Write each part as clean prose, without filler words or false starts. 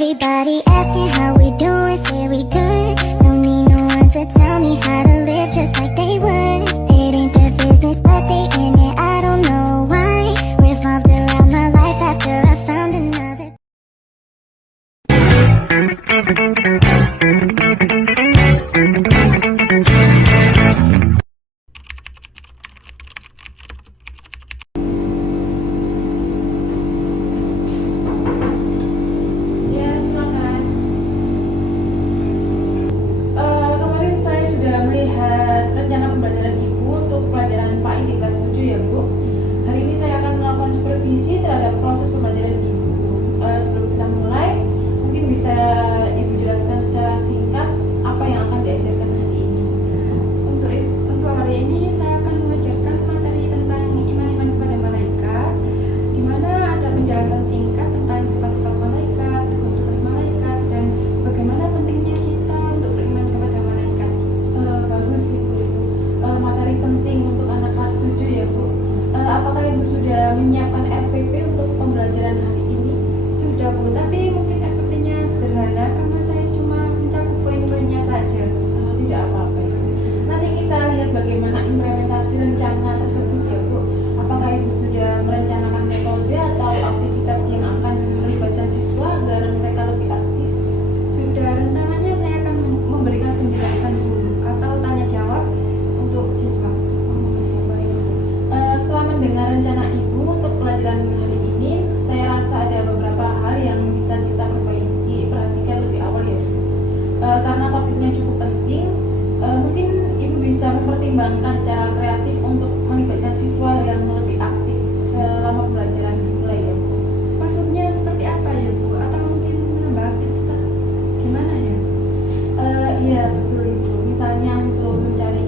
Everybody asking how we doing, say we good. Don't need no one to tell me how to live just like they would. It ain't their business, but they in it, I don't know why. Revolved around my life after I found another. Ya, silakan. Kemarin saya sudah melihat rencana pembelajaran Ibu untuk pelajaran PAI di kelas 7 ya, Bu. Hari ini saya akan melakukan supervisi terhadap proses pembelajaran Ibu. Sebelum kita mulai, mungkin bisa Ibu jelaskan secara singkat apa yang akan diajarkan hari ini. Untuk hari ini saya akan mengajarkan materi tentang iman-iman kepada malaikat, di mana ada penjelasan singkat tentang sifat-sifat malaikat, tugas-tugas malaikat, dan bagaimana pentingnya kita untuk beriman kepada malaikat. Bagus Ibu itu. Materi penting untuk anak kelas 7 ya, Bu. Apakah Ibu sudah menyiapkan RPP untuk pembelajaran hari ini? Sudah, Bu, tapi mungkin RPP-nya sederhana karena saya cuma mencakup poin-poinnya saja. Tidak apa-apa ya. Nanti kita lihat bagaimana implementasi rencana tersebut ya, Bu. Apakah Ibu sudah merencanakan metode atau aktivitas yang akan melibatkan siswa agar mereka lebih aktif? Sudah, rencananya saya akan memberikan penjelasan guru atau tanya jawab untuk siswa. Ya, baik. Setelah mendengar rencana Ibu untuk pelajaran hari ini, saya rasa ada beberapa hal yang bisa kita perhatikan lebih awal ya, Bu. Karena topiknya cukup penting, mungkin Ibu bisa mempertimbangkan cara kreatif untuk melibatkan siswa yang lebih aktif selama pembelajaran dimulai ya, Bu. Maksudnya seperti apa ya, Bu? Atau mungkin menambah aktivitas gimana ya? Iya betul Ibu. Misalnya untuk mencari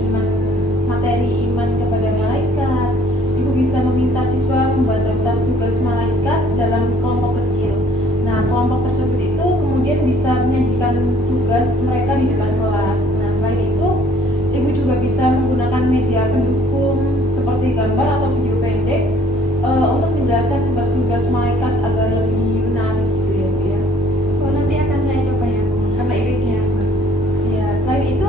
materi iman kepada malaikat, Ibu bisa meminta siswa membuat daftar tugas malaikat dalam kelompok kecil. Nah, kelompok tersebut itu kemudian bisa menyajikan tugas mereka di depan kelas. Nah, selain itu, Ibu juga bisa menggunakan media pendukung seperti gambar atau video pendek untuk menjelaskan tugas-tugas malaikat agar lebih menarik gitu ya, Bu ya. Oh, nanti akan saya coba ya, Bu. Karena ide-ide yang bagus. Ya, selain itu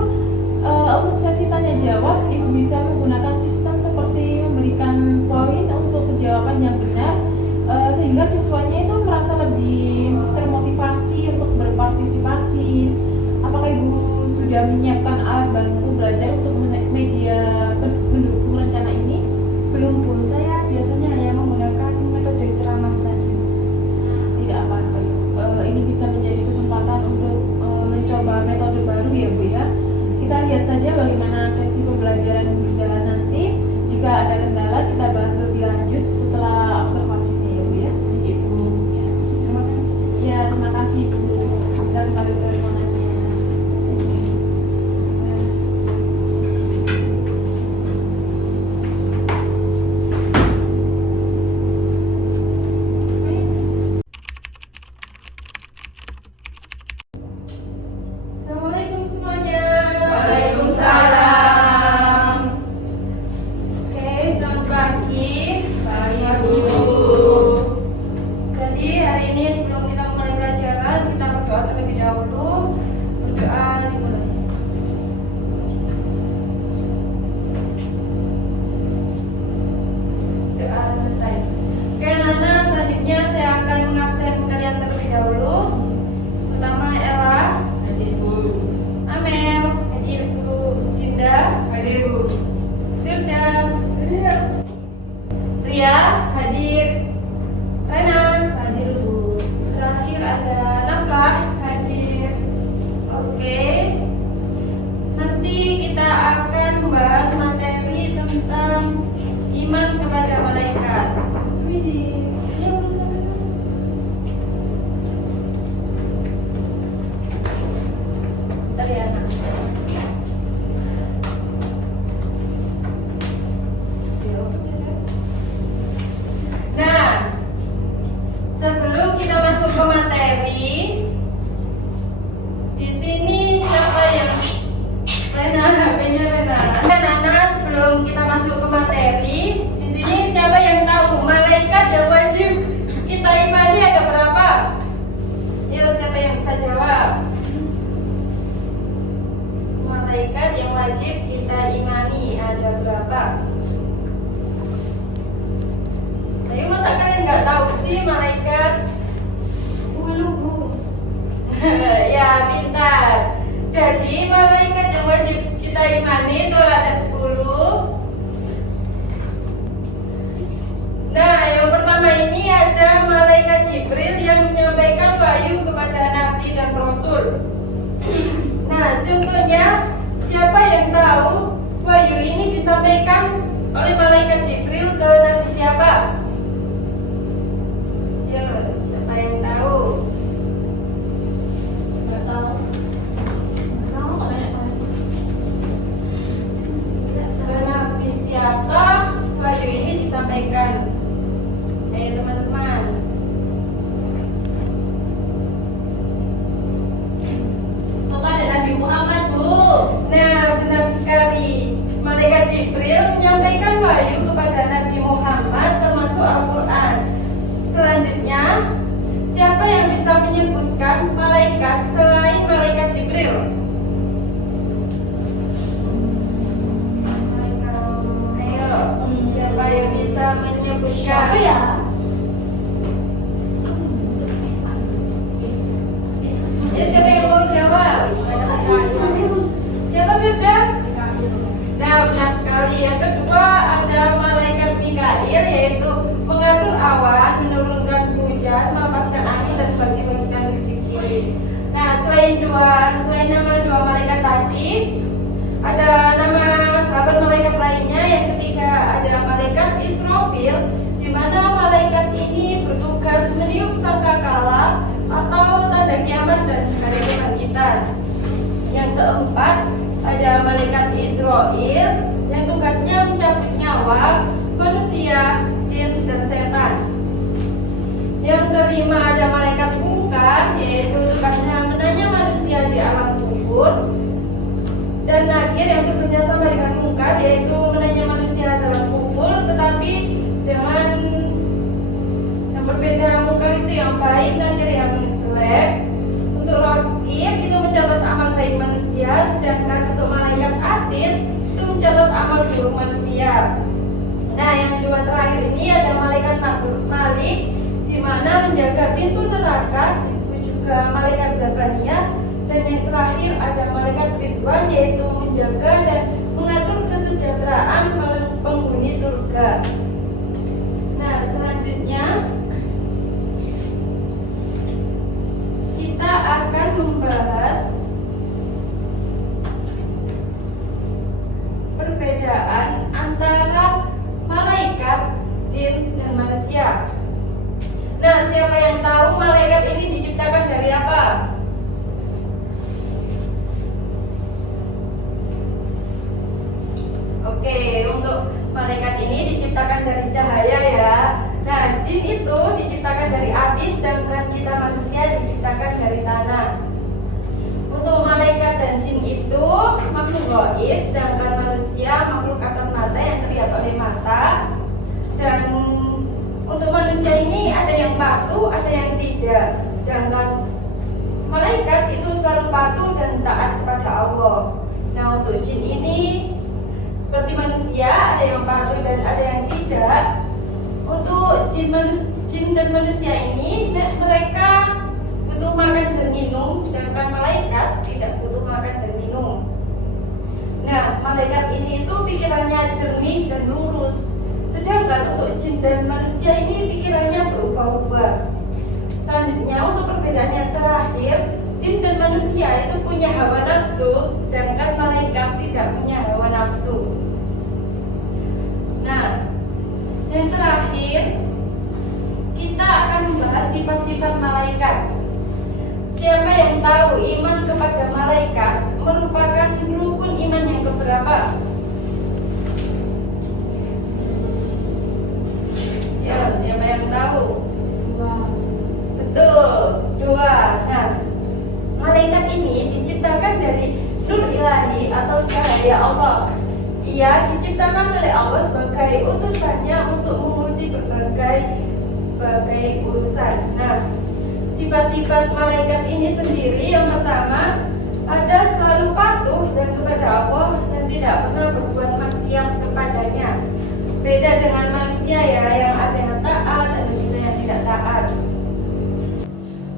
untuk sesi tanya jawab, Ibu bisa menggunakan sistem seperti memberikan poin untuk jawaban yang benar, sehingga siswanya itu merasa lebih termotivasi untuk berpartisipasi. Apakah Ibu sudah menyiapkan alat bantu belajar untuk media pendukung rencana ini? Belum, Bu. Saya biasanya hanya menggunakan metode ceramah saja. Tidak apa-apa, Ibu. Ini bisa menjadi kesempatan untuk mencoba metode baru ya, Bu ya. Kita lihat saja bagaimana sesi pembelajaran berjalan nanti. Jika ada kendala, kita bahas lebih lanjut setelah observasinya ya, Bu ya. Ibu. Ya. Terima kasih. Ya, terima kasih Bu. Bisa kembali ke ruangannya. Assalamualaikum semuanya. Waalaikumsalam. Oke, selamat pagi. Pagi, Bu. Jadi hari ini sebelum kita mulai pelajaran, kita berdoa terlebih dahulu. Berdoa dimulai. Doa selesai. Oke, Nana, selanjutnya saya akan mengabsen kalian terlebih dahulu. Pertama, Ella, Hadir, Bu. Amel, Hadir, Bu. Dinda, Hadir, Bu. Firjan, Ria, hadir. Rena, Hadir Bu. terakhir ada Naflah. Hadir. Oke. Nanti kita akan membahas materi tentang iman kepada malaikat. Permisi. Ya, Bu, silakan. Bentar ya, Nak. Nah, sebelum kita masuk ke materi, di sini siapa yang Rena, HP-nya Rena. Nana, sebelum kita masuk ke materi, di sini siapa yang tahu malaikat yang wajib bisa jawab. Malaikat yang wajib kita imani ada berapa? Ayo, masa kalian nggak tahu sih malaikat? 10 Bu. Ya, pintar. Jadi malaikat yang wajib kita imani itu ada 10. Nah, yang pertama ini ada malaikat Jibril yang menyampaikan wahyu kepada nabi dan rasul. Nah, contohnya siapa yang tahu wahyu ini disampaikan oleh malaikat Jibril ke nabi siapa? Ya, siapa yang tahu? Nggak tahu. Nggak tahu kok tanya saya. Ke nabi siapa wahyu ini disampaikan? Ayo teman-teman. Kepada Nabi Muhammad, Bu. Nah, benar sekali. Malaikat Jibril menyampaikan wahyu kepada Nabi Muhammad termasuk Al-Quran. Selanjutnya, siapa yang bisa menyebutkan malaikat selain malaikat Jibril? Ayo, siapa yang bisa menyebutkan? Siapa ya? Ya, siapa yang mau jawab? Siapa Firda? Nah, benar sekali. Yang kedua ada malaikat Mikail, yaitu mengatur awan, menurunkan hujan, melepaskan angin dan bagi-bagikan rezeki. Nah, selain nama dua malaikat tadi, ada nama kabar malaikat lainnya. Yang ketiga ada malaikat Israfil, di mana malaikat ini bertugas meniup sangkakala atau tanda kiamat dan hari kebangkitan. Yang keempat ada malaikat Israel yang tugasnya mencabut nyawa manusia, jin, dan setan. Yang kelima ada malaikat mungkar, yaitu tugasnya menanya manusia di alam kubur. Dan nakir yang tugasnya sama dengan mungkar, yaitu menanya manusia dalam kubur, tetapi dengan yang berbeda. Mungkar itu yang baik, nakir yang jelek. Untuk raqib itu mencatat amal baik manusia, sedangkan untuk malaikat atid itu mencatat amal buruk manusia. Nah, yang dua terakhir ini ada malaikat Malik, di mana menjaga pintu neraka, disebut juga malaikat Zabaniyah. Dan yang terakhir ada malaikat Ridwan, yaitu menjaga dan mengatur kesejahteraan penghuni surga. Nah, selanjutnya kita akan membahas perbedaan antara malaikat, jin, dan manusia. Nah, siapa yang tahu malaikat ini diciptakan dari apa? Oke, untuk malaikat ini diciptakan dari cahaya ya. Nah, jin itu diciptakan dari api, sedangkan kita manusia diciptakan dari tanah. Untuk malaikat dan jin itu makhluk gaib, sedangkan manusia makhluk kasat mata yang terlihat oleh mata. Dan untuk manusia ini ada yang patuh, ada yang tidak. Sedangkan malaikat itu selalu patuh dan taat kepada Allah. Nah, untuk jin ini seperti manusia, ada yang patuh dan ada yang tidak. Untuk jin dan manusia ini mereka butuh makan dan minum, sedangkan malaikat tidak butuh makan dan minum. Nah, malaikat ini itu pikirannya jernih dan lurus, sedangkan untuk jin dan manusia ini pikirannya berubah-ubah. Selanjutnya untuk perbedaan yang terakhir, jin dan manusia itu punya hawa nafsu, sedangkan malaikat tidak punya hawa nafsu. Nah, yang terakhir kita akan membahas sifat-sifat malaikat. Siapa yang tahu iman kepada malaikat merupakan rukun iman yang keberapa? Ya, siapa yang tahu? Betul, 2. Nah, malaikat ini diciptakan dari nur ilahi atau cahaya Allah. Ia diciptakan oleh Allah sebagai utusannya untuk mengurusi berbagai urusan. Nah, sifat-sifat malaikat ini sendiri, yang pertama, ada selalu patuh dan kepada Allah dan tidak pernah berbuat maksiat kepadanya. Beda dengan manusia ya, yang ada yang taat dan juga yang tidak taat.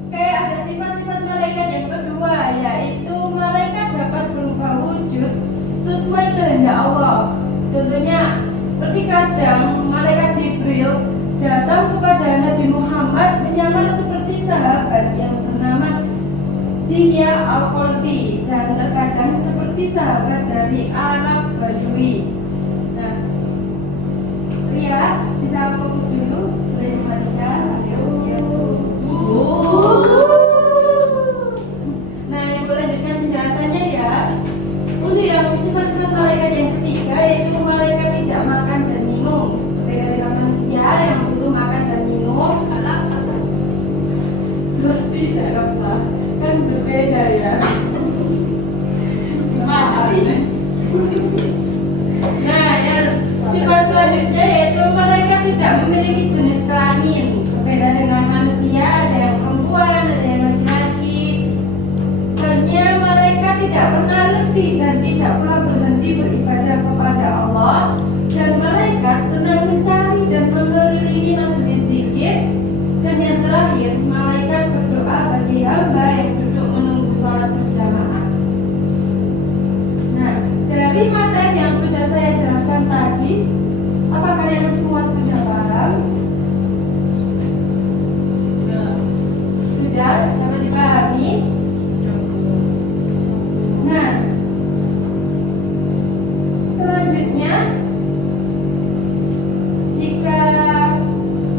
Oke, ada sifat-sifat malaikat yang kedua, yaitu malaikat dapat berubah wujud sesuai kehendak Allah. Contohnya, seperti kadang malaikat Jibril datang kepada Nabi Muhammad menyamar seperti sahabat yang bernama Dihya Al-Qalbi, dan terkadang seperti sahabat dari Arab Badui. Nah, Ria, bisa fokus dulu? Boleh dimatikan? Nah, ibu lanjutkan penjelasannya ya. Untuk yang sifat-sifat malaikat yang ketiga, yaitu malaikat tidak makan dan minum. Beda dengan manusia yang butuh makan dan minum. Terus tidak apa? Kan berbeda ya. Nah, yang sifat selanjutnya yaitu malaikat tidak memiliki jenis kelamin. Berbeda dengan manusia, ada yang perempuan, ada yang laki-laki. Hanya malaikat tidak pernah letih dan tidak pernah berhenti beribadah kepada Allah. Dan malaikat senang mencari dan mengelilingi majelis zikir. Dan yang terakhir, malaikat berdoa bagi hamba yang duduk menunggu sholat berjamaah. Nah, dari materi yang sudah saya jelaskan tadi, apa kalian semua sudah paham? Sudah dapat dipahami? Nah, selanjutnya, jika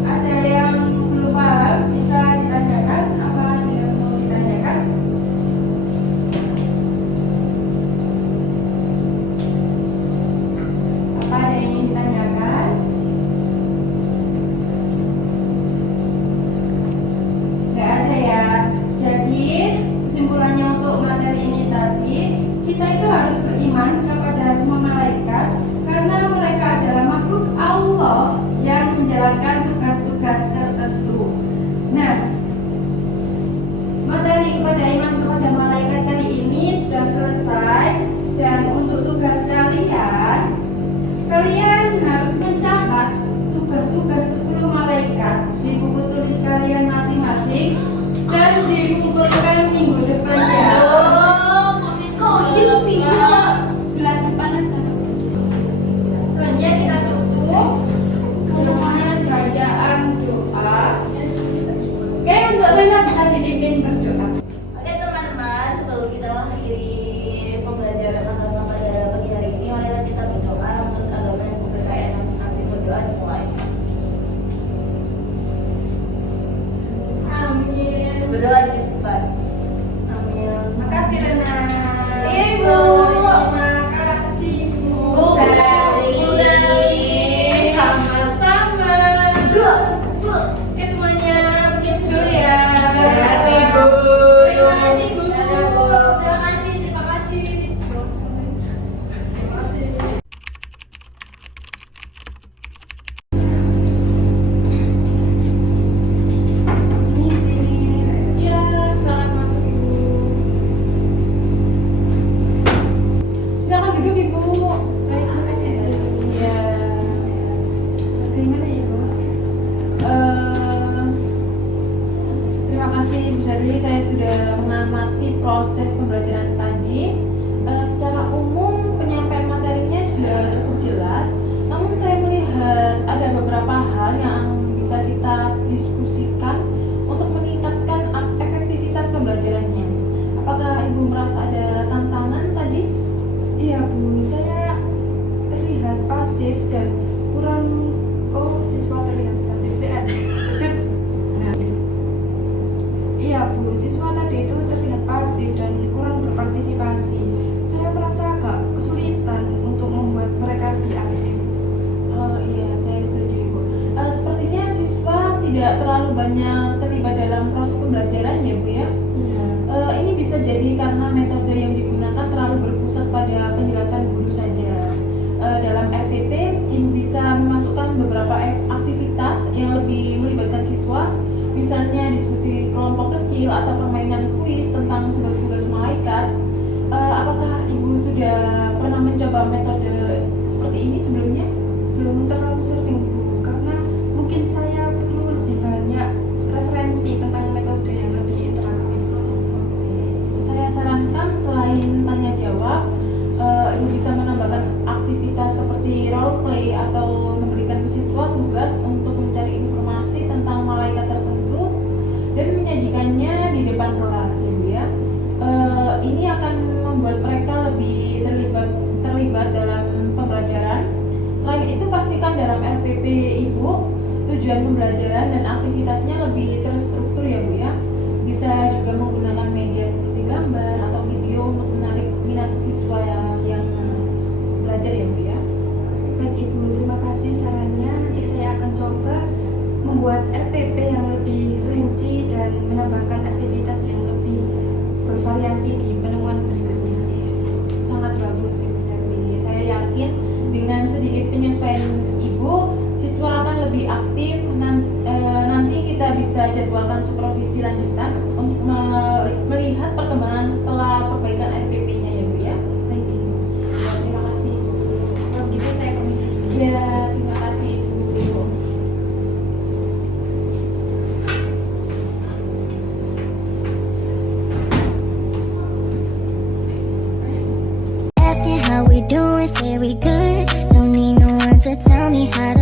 ada yang belum paham bisa ditanyakan. Apa ada yang mau ditanyakan? Apa ada yang ingin ditanyakan? Nggak ada ya. Jadi kesimpulannya untuk materi ini tadi, kita itu harus beriman kepada semua malaikat karena mereka adalah makhluk Allah yang menjalankan tugas-tugas tertentu. Nah, materi kepada iman kepada malaikat kali ini sudah selesai, dan untuk tugas kalian harus mencatat tugas-tugas 10 malaikat di buku tulis kalian masing-masing dan dikumpulkan minggu depan ya. Selanjutnya kita tutup dengan bacaan doa. Oke, untuk Rena bisa dipimpin berdoa. Oke teman-teman, sebelum kita mengakhiri pembelajaran agama pada pagi hari ini, marilah kita berdoa menurut agama yang kepercayaan masing-masing. Berdoa dimulai. Amin. Berdoa cepat. Amin. Makasih Rena. Ibu. Terima kasih Bu Sari. Sama-sama. Oke semuanya, pergi dulu ya. Ibu. Terima kasih Bu. Terima kasih, terima kasih. Ini sini. Ya, silakan masuk Ibu. Silakan duduk Ibu. Baik, makasih. Ya. Bagaimana Ibu? Terima kasih Bu Sari, saya sudah mengamati proses pembelajaran tadi. Secara umum penyampaian materinya sudah cukup jelas, namun saya melihat ada beberapa hal yang bisa kita diskusikan untuk meningkatkan efektivitas pembelajarannya. Apakah Ibu merasa ada tantangan tadi? Iya Bu, saya terlihat pasif dan kurang. Oh, siswa terlihat pasif. Saya nah. Iya Bu, siswa tadi itu terlihat pasif dan kurang berpartisipasi. Saya merasa agak kesulitan untuk membuat mereka lebih aktif. Iya, saya setuju Ibu. Sepertinya siswa tidak terlalu banyak terlibat dalam proses pembelajaran ya Bu ya. Iya. Ini bisa jadi karena metode yang digunakan terlalu berpusat pada penjelasan guru saja. Dalam RPP, Ibu bisa memasukkan beberapa aktivitas yang lebih melibatkan siswa. misalnya diskusi kelompok kecil atau permainan kuis tentang tugas-tugas malaikat. Apakah Ibu sudah pernah mencoba metode seperti ini sebelumnya? Belum terlalu sering Bu, karena mungkin saya perlu lebih banyak referensi tentang metode yang lebih interaktif. Saya sarankan selain tanya jawab, Ibu bisa menambahkan aktivitas seperti role play atau memberikan siswa tugas untuk mencari informasi tentang malaikat tertentu dan menyajikannya di depan kelas, ya Bu ya. Ini akan membuat mereka lebih terlibat dalam pembelajaran. Selain itu, pastikan dalam RPP Ibu tujuan pembelajaran dan aktivitasnya lebih terstruktur ya Bu ya. Bisa juga menggunakan media seperti gambar atau video untuk menarik minat siswa yang belajar ya Bu ya. Baik Ibu, terima kasih sarannya. Nanti saya akan coba membuat RPP yang lebih rinci dan menambahkan aktivitas yang lebih bervariasi di penemuan berikutnya. Sangat bagus Ibu Sermi. Saya yakin dengan sedikit penyesuaian Ibu, siswa akan lebih aktif. Nanti kita bisa jadwalkan supervisi lanjutan untuk melihat perkembangan setelah perbaikan RPP-nya ya Bu ya. Baik Ibu. Ya, terima kasih Ibu. Kalau begitu saya permisi. Ya, terima kasih Ibu. Asking how we doing, say we good. Don't need no one to tell me how to